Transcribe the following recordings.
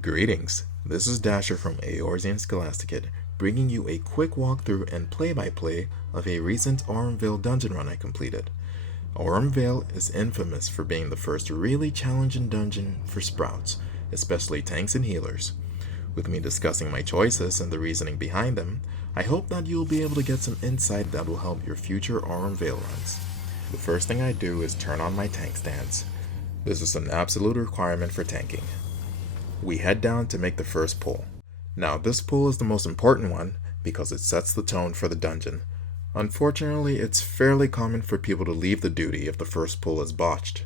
Greetings, this is Dasher from Eorzean Scholasticate, bringing you a quick walkthrough and play-by-play of a recent Aurum Vale dungeon run I completed. Aurum Vale is infamous for being the first really challenging dungeon for sprouts, especially tanks and healers. With me discussing my choices and the reasoning behind them, I hope that you'll be able to get some insight that will help your future Aurum Vale runs. The first thing I do is turn on my tank stance. This is an absolute requirement for tanking. We head down to make the first pull. Now this pull is the most important one because it sets the tone for the dungeon. Unfortunately, it's fairly common for people to leave the duty if the first pull is botched.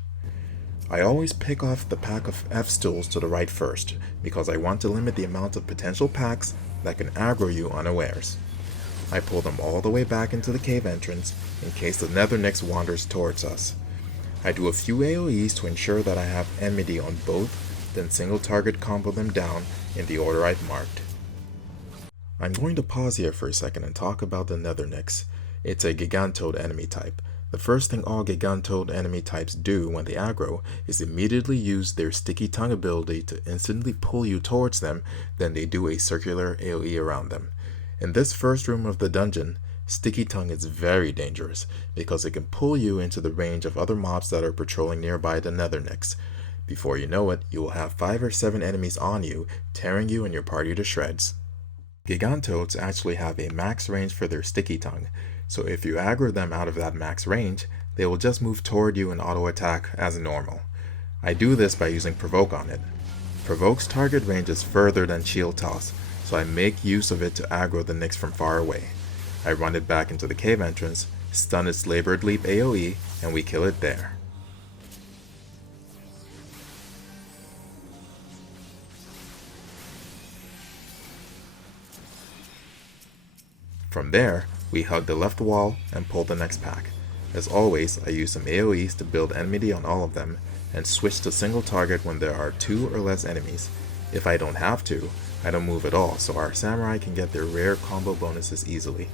I always pick off the pack of F stools to the right first because I want to limit the amount of potential packs that can aggro you unawares. I pull them all the way back into the cave entrance in case the Nether Nyx wanders towards us. I do a few AoEs to ensure that I have enmity on both, then single target combo them down in the order I've marked. I'm going to pause here for a second and talk about the Nether Nyx. It's a Gigantode enemy type. The first thing all Gigantode enemy types do when they aggro is immediately use their sticky tongue ability to instantly pull you towards them, then they do a circular AoE around them. In this first room of the dungeon, sticky tongue is very dangerous because it can pull you into the range of other mobs that are patrolling nearby the Nether Nyx. Before you know it, you will have 5 or 7 enemies on you, tearing you and your party to shreds. Gigantodes actually have a max range for their sticky tongue, so if you aggro them out of that max range, they will just move toward you and auto attack as normal. I do this by using Provoke on it. Provoke's target range is further than Shield Toss, so I make use of it to aggro the Nyx from far away. I run it back into the cave entrance, stun its Labored Leap AoE, and we kill it there. From there, we hug the left wall and pull the next pack. As always, I use some AoEs to build enmity on all of them, and switch to single target when there are 2 or less enemies. If I don't have to, I don't move at all, so our samurai can get their rare combo bonuses easily.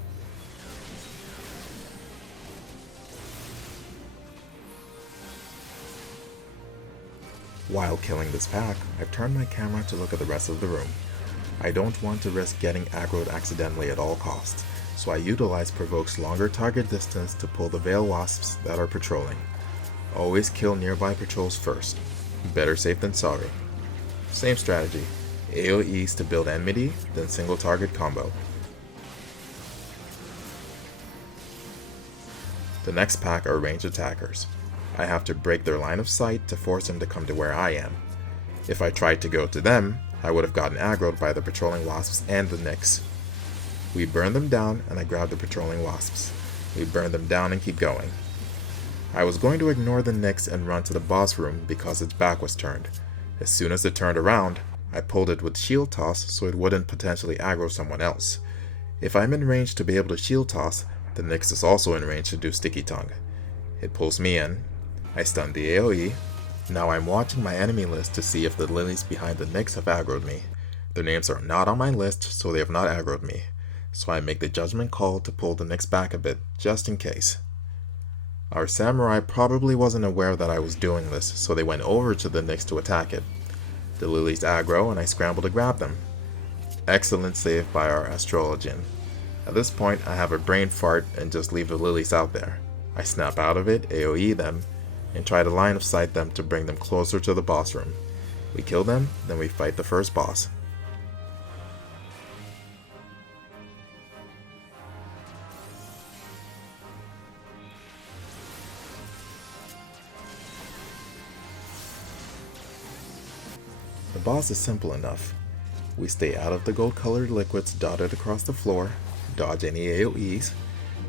While killing this pack, I've turned my camera to look at the rest of the room. I don't want to risk getting aggroed accidentally at all costs, so I utilize Provoke's longer target distance to pull the Veil Wasps that are patrolling. Always kill nearby patrols first. Better safe than sorry. Same strategy. AoEs to build enmity, then single target combo. The next pack are ranged attackers. I have to break their line of sight to force them to come to where I am. If I tried to go to them, I would have gotten aggroed by the patrolling wasps and the Nyx. We burn them down and I grab the patrolling wasps. We burn them down and keep going. I was going to ignore the Nyx and run to the boss room because its back was turned. As soon as it turned around, I pulled it with shield toss so it wouldn't potentially aggro someone else. If I'm in range to be able to shield toss, the Nyx is also in range to do sticky tongue. It pulls me in. I stun the AoE. Now I'm watching my enemy list to see if the lilies behind the Nyx have aggroed me. Their names are not on my list, so they have not aggroed me. So I make the judgment call to pull the Nyx back a bit, just in case. Our samurai probably wasn't aware that I was doing this, so they went over to the Nyx to attack it. The lilies aggro and I scramble to grab them. Excellent save by our astrologian. At this point I have a brain fart and just leave the lilies out there. I snap out of it, AoE them, and try to line of sight them to bring them closer to the boss room. We kill them, then we fight the first boss. The boss is simple enough. We stay out of the gold-colored liquids dotted across the floor, dodge any AoEs,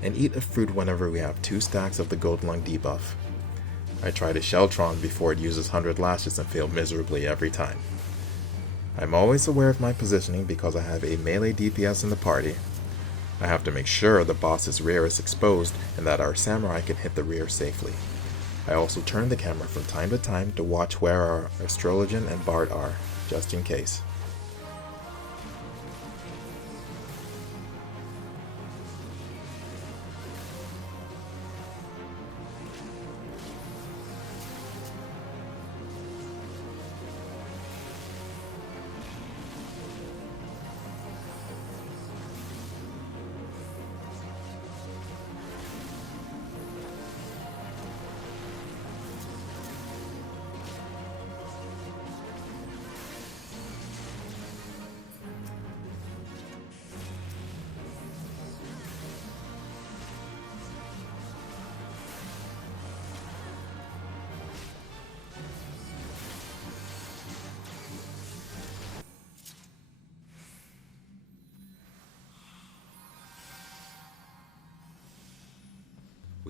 and eat a fruit whenever we have 2 stacks of the gold lung debuff. I try to Sheltron before it uses 100 lashes and fail miserably every time. I'm always aware of my positioning because I have a melee DPS in the party. I have to make sure the boss's rear is exposed and that our samurai can hit the rear safely. I also turn the camera from time to time to watch where our astrologian and bard are, just in case.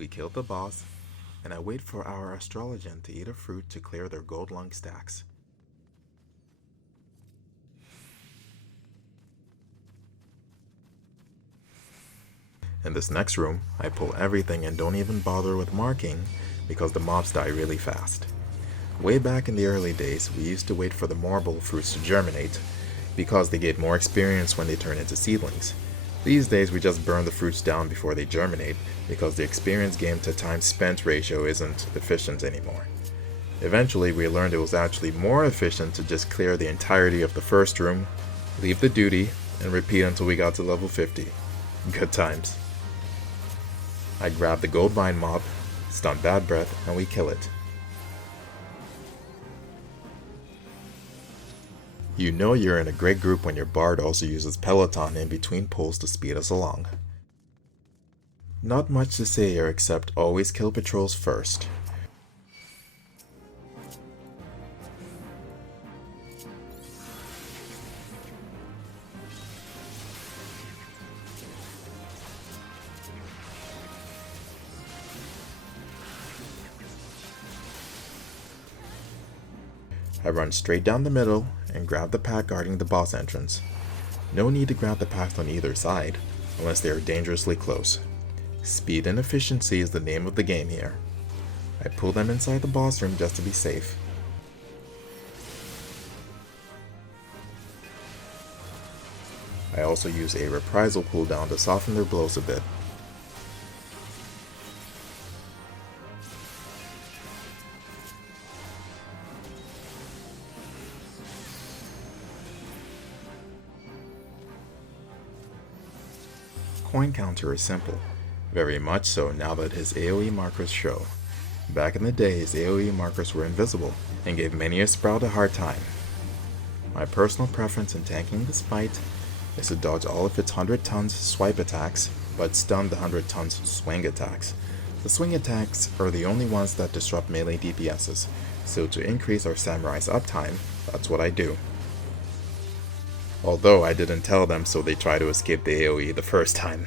We killed the boss, and I wait for our astrologian to eat a fruit to clear their gold lung stacks. In this next room, I pull everything and don't even bother with marking because the mobs die really fast. Way back in the early days, we used to wait for the marble fruits to germinate because they get more experience when they turn into seedlings. These days we just burn the fruits down before they germinate because the experience gained to time spent ratio isn't efficient anymore. Eventually we learned it was actually more efficient to just clear the entirety of the first room, leave the duty, and repeat until we got to level 50. Good times. I grab the Goldvine mob, stun Bad Breath, and we kill it. You know you're in a great group when your bard also uses Peloton in between pulls to speed us along. Not much to say here except always kill patrols first. I run straight down the middle and grab the pack guarding the boss entrance. No need to grab the packs on either side, unless they are dangerously close. Speed and efficiency is the name of the game here. I pull them inside the boss room just to be safe. I also use a reprisal cooldown to soften their blows a bit. Coincounter is simple, very much so now that his AoE markers show. Back in the day, his AoE markers were invisible and gave many a sprout a hard time. My personal preference in tanking this fight is to dodge all of its 100 tons swipe attacks, but stun the 100 tons swing attacks. The swing attacks are the only ones that disrupt melee DPSs, so to increase our samurai's uptime, that's what I do. Although I didn't tell them, so they try to escape the AoE the first time.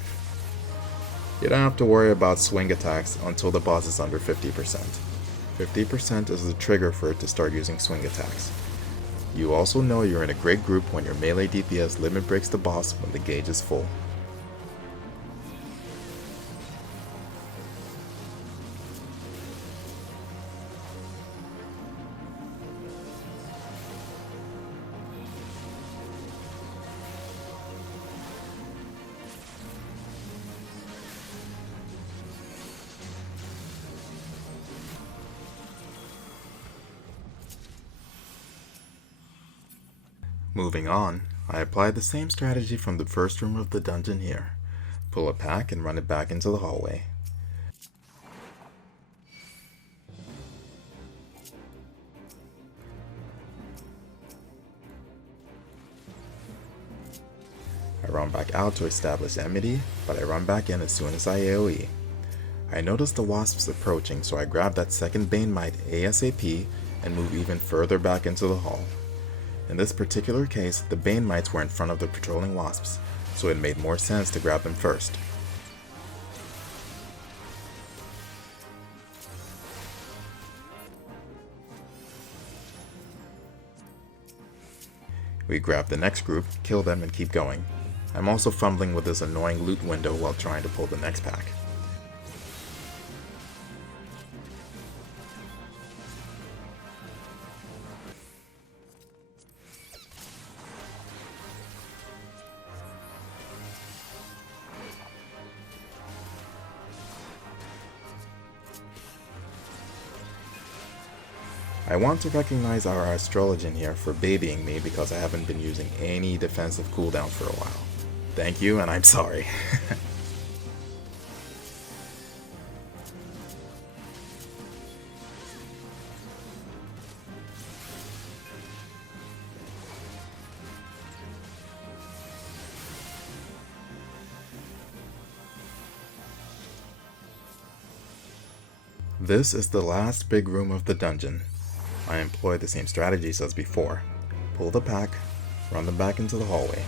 You don't have to worry about swing attacks until the boss is under 50%. 50% is the trigger for it to start using swing attacks. You also know you're in a great group when your melee DPS limit breaks the boss when the gauge is full. Moving on, I apply the same strategy from the first room of the dungeon here. Pull a pack and run it back into the hallway. I run back out to establish enmity, but I run back in as soon as I AoE. I notice the wasps approaching, so I grab that second Bane Mite ASAP and move even further back into the hall. In this particular case, the Bane Mites were in front of the patrolling wasps, so it made more sense to grab them first. We grab the next group, kill them, and keep going. I'm also fumbling with this annoying loot window while trying to pull the next pack. I want to recognize our astrologian here for babying me because I haven't been using any defensive cooldown for a while. Thank you, and I'm sorry. This is the last big room of the dungeon. I employ the same strategies as before. Pull the pack, run them back into the hallway.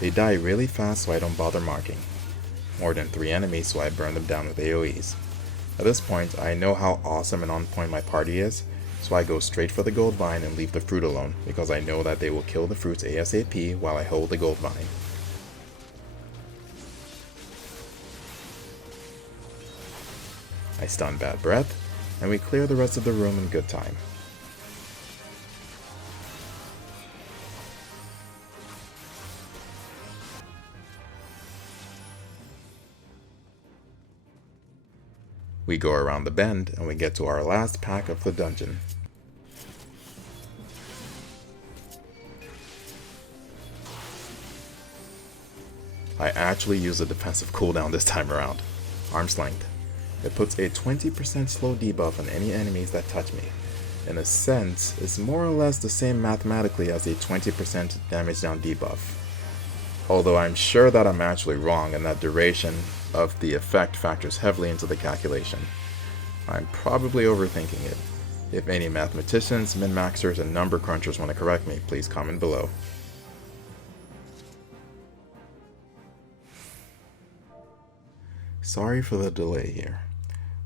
They die really fast so I don't bother marking. More than 3 enemies so I burn them down with AoEs. At this point, I know how awesome and on point my party is, so I go straight for the gold vine and leave the fruit alone, because I know that they will kill the fruits ASAP while I hold the gold vine. I stun Bad Breath, and we clear the rest of the room in good time. We go around the bend and we get to our last pack of the dungeon. I actually use a defensive cooldown this time around. Arm's Length. It puts a 20% slow debuff on any enemies that touch me. In a sense, it's more or less the same mathematically as a 20% damage down debuff. Although I'm sure that I'm actually wrong and that duration of the effect factors heavily into the calculation. I'm probably overthinking it. If any mathematicians, min-maxers, and number crunchers want to correct me, please comment below. Sorry for the delay here.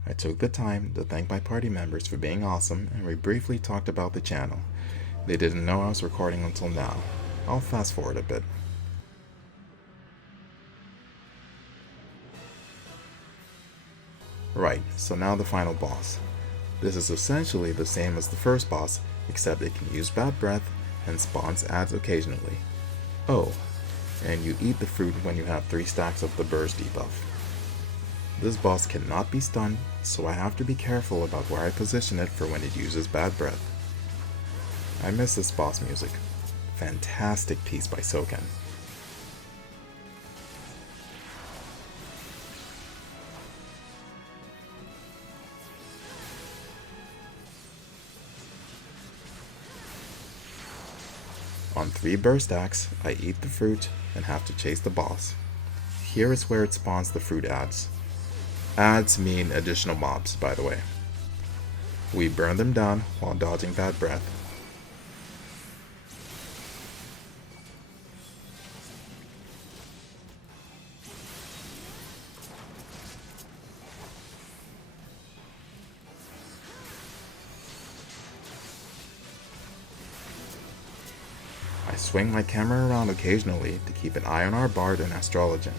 I took the time to thank my party members for being awesome, and we briefly talked about the channel. They didn't know I was recording until now. I'll fast forward a bit. Right, so now the final boss. This is essentially the same as the first boss, except it can use Bad Breath and spawns adds occasionally. Oh, and you eat the fruit when you have 3 stacks of the burst debuff. This boss cannot be stunned, so I have to be careful about where I position it for when it uses Bad Breath. I miss this boss music. Fantastic piece by Soken. On 3 burst stacks, I eat the fruit and have to chase the boss. Here is where it spawns the fruit adds. Adds mean additional mobs, by the way. We burn them down while dodging Bad Breath. I swing my camera around occasionally to keep an eye on our bard and astrologian.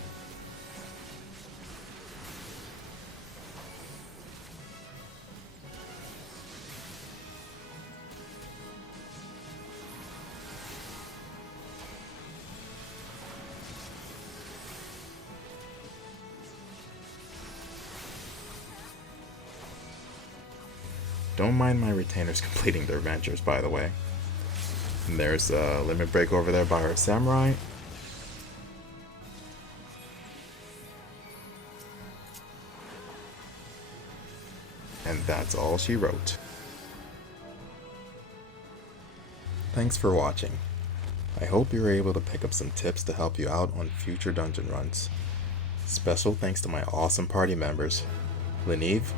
Don't mind my retainers completing their ventures, by the way. And there's a limit break over there by our samurai. And that's all she wrote. Thanks for watching. I hope you were able to pick up some tips to help you out on future dungeon runs. Special thanks to my awesome party members, Leneve,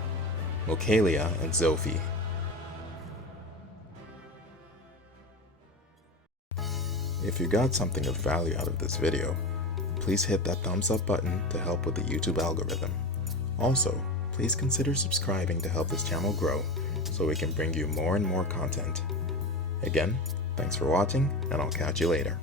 Mokalia, and Zophie. If you got something of value out of this video, please hit that thumbs up button to help with the YouTube algorithm. Also, please consider subscribing to help this channel grow so we can bring you more and more content. Again, thanks for watching, and I'll catch you later.